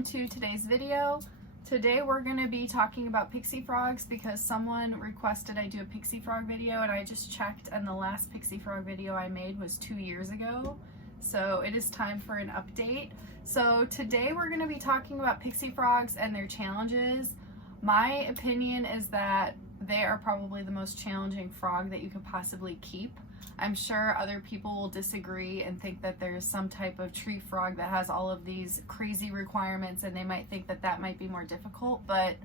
welcome to today's video. Today we're going to be talking about pixie frogs because someone requested I do a pixie frog video, and I just checked and the last pixie frog video I made was 2 years ago. So it is time for an update. So today we're going to be talking about pixie frogs and their challenges. My opinion is that they are probably the most challenging frog that you could possibly keep. I'm sure other people will disagree and think that there's some type of tree frog that has all of these crazy requirements and they might think that that might be more difficult, but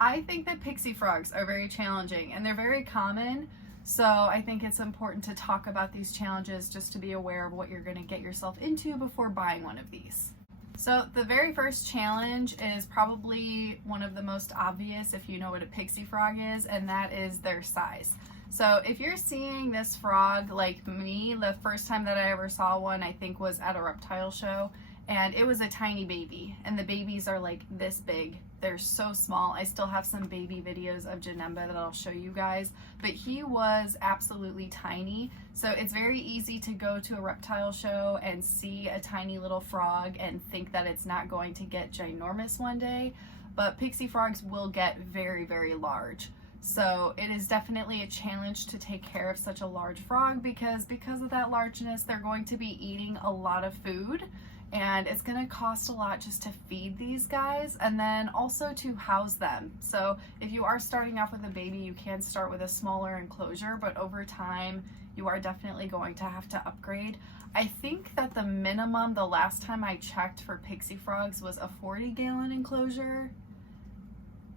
I think that pixie frogs are very challenging and they're very common. So I think it's important to talk about these challenges just to be aware of what you're going to get yourself into before buying one of these. So the very first challenge is probably one of the most obvious if you know what a pixie frog is, and that is their size. So if you're seeing this frog like me, the first time that I ever saw one I think was at a reptile show, and it was a tiny baby, and the babies are like this big. They're so small. I still have some baby videos of Janemba that I'll show you guys, but he was absolutely tiny. So it's very easy to go to a reptile show and see a tiny little frog and think that it's not going to get ginormous one day, but pixie frogs will get very, very large. So it is definitely a challenge to take care of such a large frog because of that largeness, they're going to be eating a lot of food, and it's going to cost a lot just to feed these guys and then also to house them. So if you are starting off with a baby, you can start with a smaller enclosure, but over time you are definitely going to have to upgrade. I think that the minimum, the last time I checked for pixie frogs, was a 40-gallon enclosure.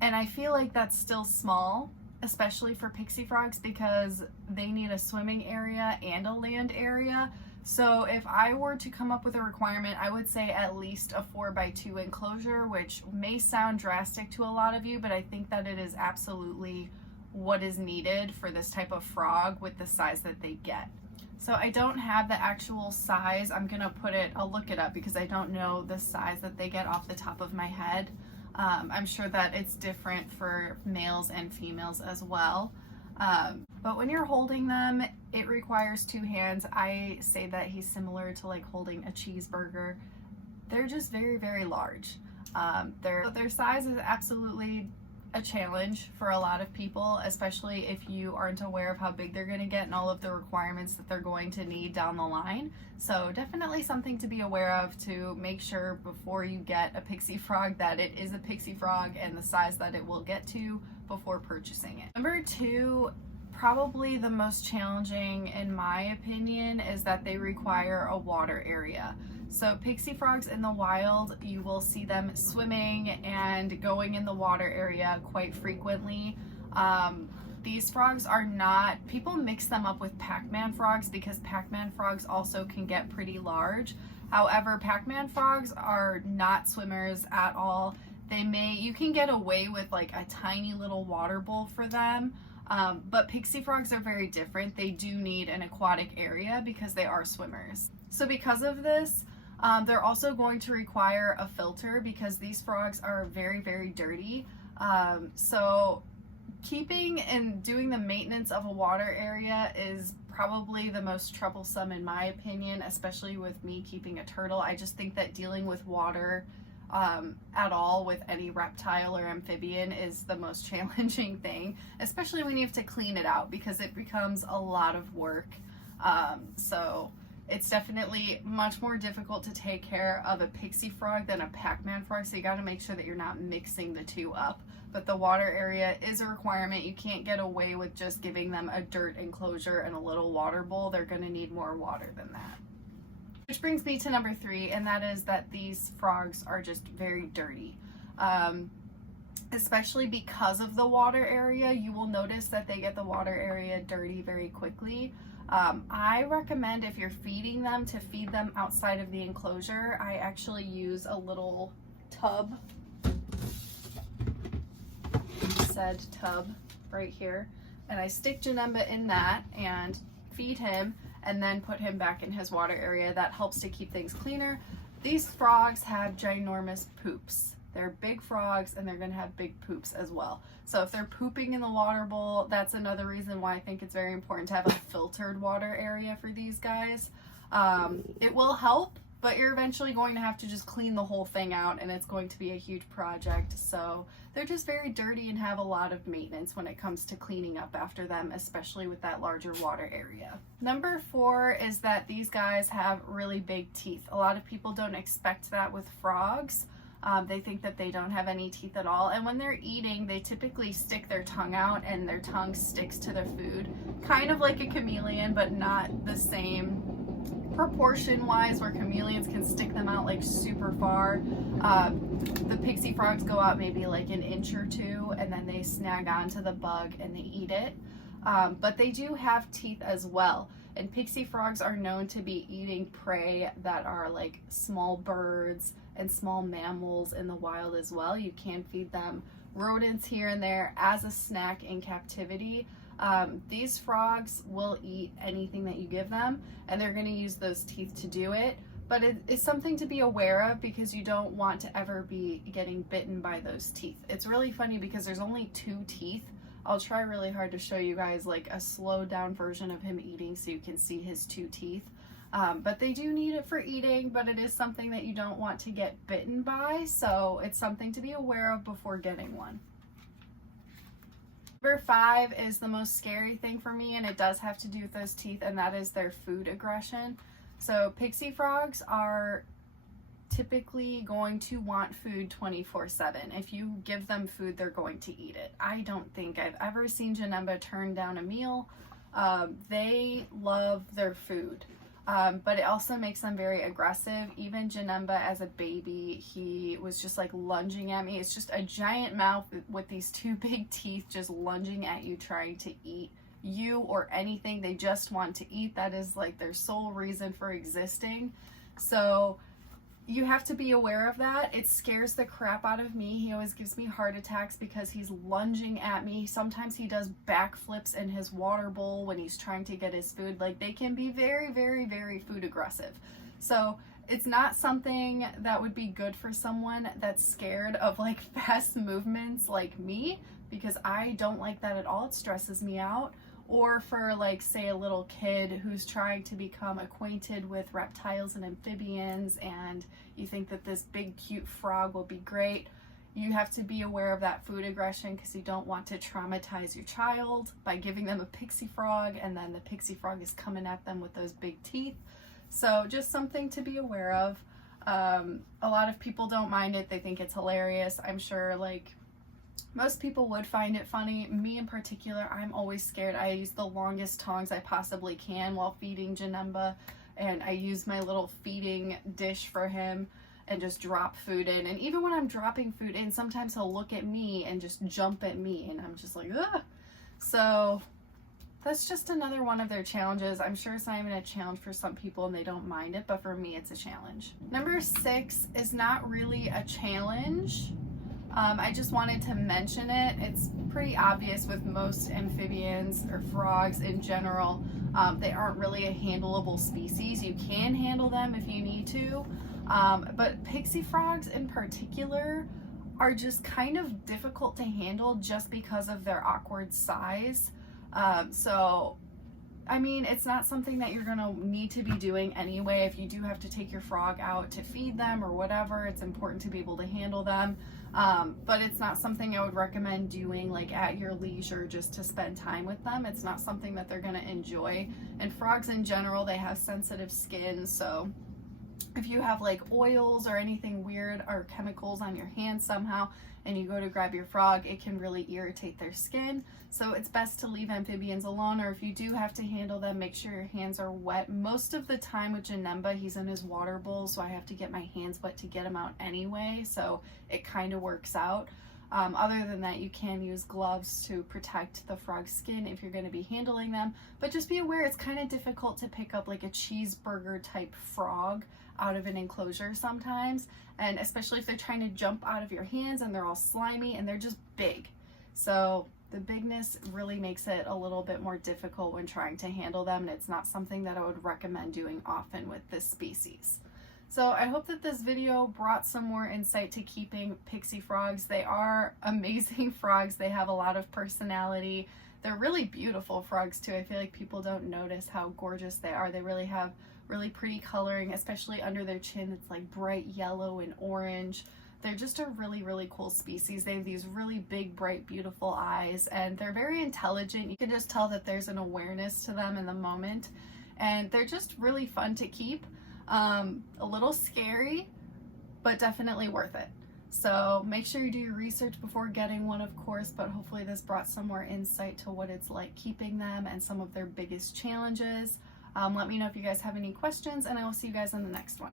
And I feel like that's still small, especially for pixie frogs, because they need a swimming area and a land area. So if I were to come up with a requirement, I would say at least a 4x2 enclosure, which may sound drastic to a lot of you, but I think that it is absolutely what is needed for this type of frog with the size that they get. So I don't have the actual size. I'll look it up because I don't know the size that they get off the top of my head. I'm sure that it's different for males and females as well. But when you're holding them, it requires 2 hands. I say that he's similar to like holding a cheeseburger. They're just very, very large. Their size is absolutely a challenge for a lot of people, especially if you aren't aware of how big they're going to get and all of the requirements that they're going to need down the line. So definitely something to be aware of to make sure before you get a pixie frog that it is a pixie frog and the size that it will get to before purchasing it. Number 2, probably the most challenging in my opinion, is that they require a water area. So pixie frogs in the wild, you will see them swimming and going in the water area quite frequently. These frogs are not, people mix them up with Pac-Man frogs because Pac-Man frogs also can get pretty large. However, Pac-Man frogs are not swimmers at all. You can get away with like a tiny little water bowl for them. But pixie frogs are very different. They do need an aquatic area because they are swimmers. So because of this, they're also going to require a filter because these frogs are very, very dirty. So keeping and doing the maintenance of a water area is probably the most troublesome in my opinion, especially with me keeping a turtle. I just think that dealing with water at all with any reptile or amphibian is the most challenging thing, especially when you have to clean it out because it becomes a lot of work. So it's definitely much more difficult to take care of a pixie frog than a Pac-Man frog, so you got to make sure that you're not mixing the two up. But the water area is a requirement. You can't get away with just giving them a dirt enclosure and a little water bowl. They're going to need more water than that. Which brings me to number 3, and that is that these frogs are just very dirty. Especially because of the water area, you will notice that they get the water area dirty very quickly. I recommend if you're feeding them to feed them outside of the enclosure. I actually use a little tub, said tub right here, and I stick Janemba in that and feed him and then put him back in his water area. That helps to keep things cleaner. These frogs have ginormous poops. They're big frogs and they're gonna have big poops as well. So if they're pooping in the water bowl, that's another reason why I think it's very important to have a filtered water area for these guys. It will help but you're eventually going to have to just clean the whole thing out, and it's going to be a huge project. So they're just very dirty and have a lot of maintenance when it comes to cleaning up after them, especially with that larger water area. Number 4 is that these guys have really big teeth. A lot of people don't expect that with frogs. They think that they don't have any teeth at all, and when they're eating, they typically stick their tongue out, and their tongue sticks to their food, kind of like a chameleon, but not the same proportion wise, where chameleons can stick them out like super far. The pixie frogs go out maybe like an inch or 2, and then they snag onto the bug and they eat it. But they do have teeth as well, and pixie frogs are known to be eating prey that are like small birds and small mammals in the wild as well. You can feed them rodents here and there as a snack in captivity. These frogs will eat anything that you give them, and they're going to use those teeth to do it. But it's something to be aware of, because you don't want to ever be getting bitten by those teeth. It's really funny because there's only 2 teeth. I'll try really hard to show you guys like a slowed down version of him eating so you can see his 2 teeth. But they do need it for eating, but it is something that you don't want to get bitten by, so it's something to be aware of before getting one. Number 5 is the most scary thing for me, and it does have to do with those teeth, and that is their food aggression. So pixie frogs are typically going to want food 24/7. If you give them food, they're going to eat it. I don't think I've ever seen Janemba turn down a meal. They love their food. But it also makes them very aggressive. Even Janemba as a baby, he was just like lunging at me. It's just a giant mouth with these 2 big teeth just lunging at you, trying to eat you or anything. They just want to eat. That is like their sole reason for existing. So you have to be aware of that. It scares the crap out of me. He always gives me heart attacks because he's lunging at me. Sometimes he does backflips in his water bowl when he's trying to get his food. Like, they can be very, very, very food aggressive. So it's not something that would be good for someone that's scared of like fast movements like me, because I don't like that at all. It stresses me out. Or for like, say, a little kid who's trying to become acquainted with reptiles and amphibians, and you think that this big cute frog will be great. You have to be aware of that food aggression, because you don't want to traumatize your child by giving them a pixie frog, and then the pixie frog is coming at them with those big teeth. So just something to be aware of. A lot of people don't mind it. They think it's hilarious. I'm sure like most people would find it funny. Me in particular, I'm always scared. I use the longest tongs I possibly can while feeding Janemba, and I use my little feeding dish for him and just drop food in. And even when I'm dropping food in, sometimes he'll look at me and just jump at me, and I'm just like, ugh. So that's just another one of their challenges. I'm sure it's not even a challenge for some people and they don't mind it, but for me it's a challenge. Number 6 is not really a challenge. I just wanted to mention it. It's pretty obvious with most amphibians or frogs in general. They aren't really a handleable species. You can handle them if you need to, but pixie frogs in particular are just kind of difficult to handle just because of their awkward size. So I mean, it's not something that you're gonna need to be doing anyway. If you do have to take your frog out to feed them or whatever, it's important to be able to handle them. But it's not something I would recommend doing like at your leisure just to spend time with them. It's not something that they're gonna enjoy. And frogs in general, they have sensitive skin, so if you have like oils or anything weird or chemicals on your hands somehow and you go to grab your frog, it can really irritate their skin. So it's best to leave amphibians alone, or if you do have to handle them, make sure your hands are wet. Most of the time with Janemba, he's in his water bowl, so I have to get my hands wet to get him out anyway, so it kind of works out. Other than that, you can use gloves to protect the frog's skin if you're going to be handling them, but just be aware it's kind of difficult to pick up like a cheeseburger type frog out of an enclosure sometimes, and especially if they're trying to jump out of your hands and they're all slimy and they're just big. So the bigness really makes it a little bit more difficult when trying to handle them, and it's not something that I would recommend doing often with this species. So I hope that this video brought some more insight to keeping pixie frogs. They are amazing frogs. They have a lot of personality. They're really beautiful frogs too. I feel like people don't notice how gorgeous they are. They really have really pretty coloring, especially under their chin. It's like bright yellow and orange. They're just a really, really cool species. They have these really big, bright, beautiful eyes, and they're very intelligent. You can just tell that there's an awareness to them in the moment, and they're just really fun to keep. A little scary, but definitely worth it. So make sure you do your research before getting one, of course, but hopefully this brought some more insight to what it's like keeping them and some of their biggest challenges. Let me know if you guys have any questions, and I will see you guys in the next one.